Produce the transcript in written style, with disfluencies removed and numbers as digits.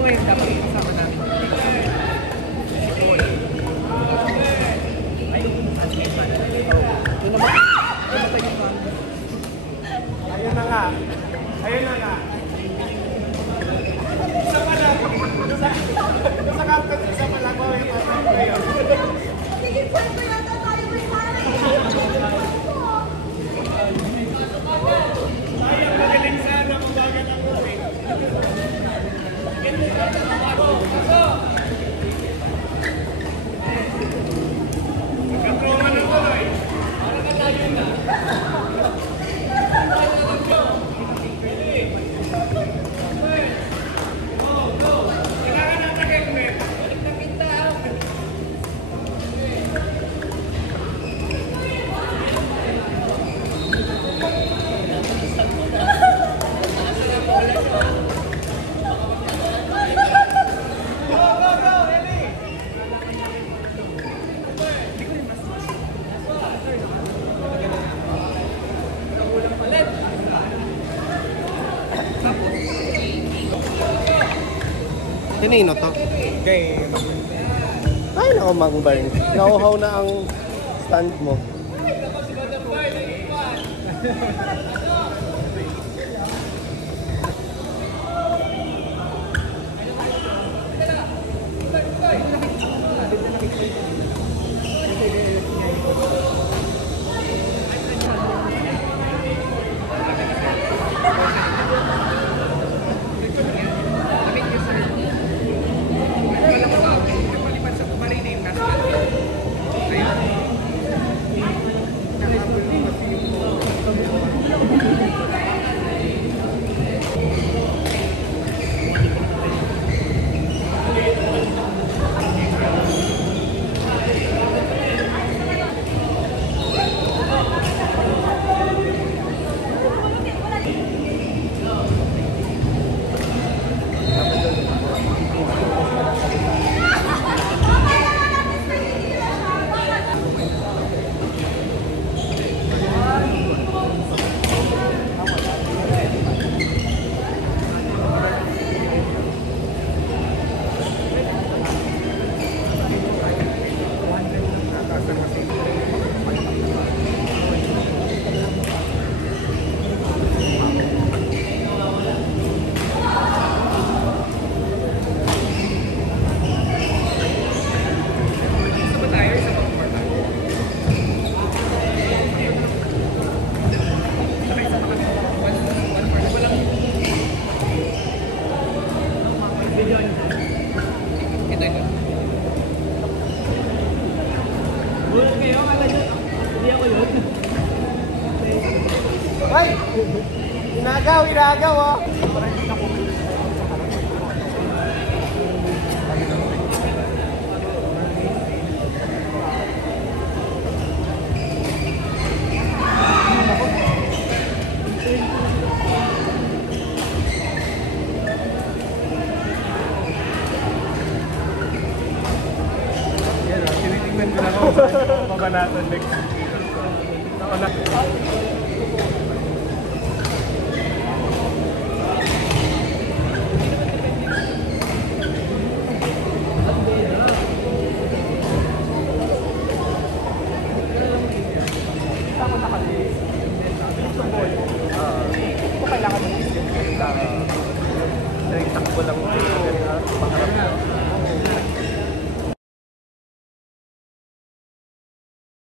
ngayon dapat kasama namin. Ito naman. Ayun na nga. Ayun na nga. Isa pa lang. Sa kapit, isa pa lang. Sige, pwede ko yata tayo may parang. Sayang magaling sana kung baga ng movie. Nagkatroma na tuloy. Parang nalayo na. Tinino to? Okay. Ay, nako Mang Barn. Nauhaw na ang stand mo. Ay! Inagaw, inagaw oh! Yan o, tinitignan ko na kung saan pa ba natin next. Kailangan ng takbo lang.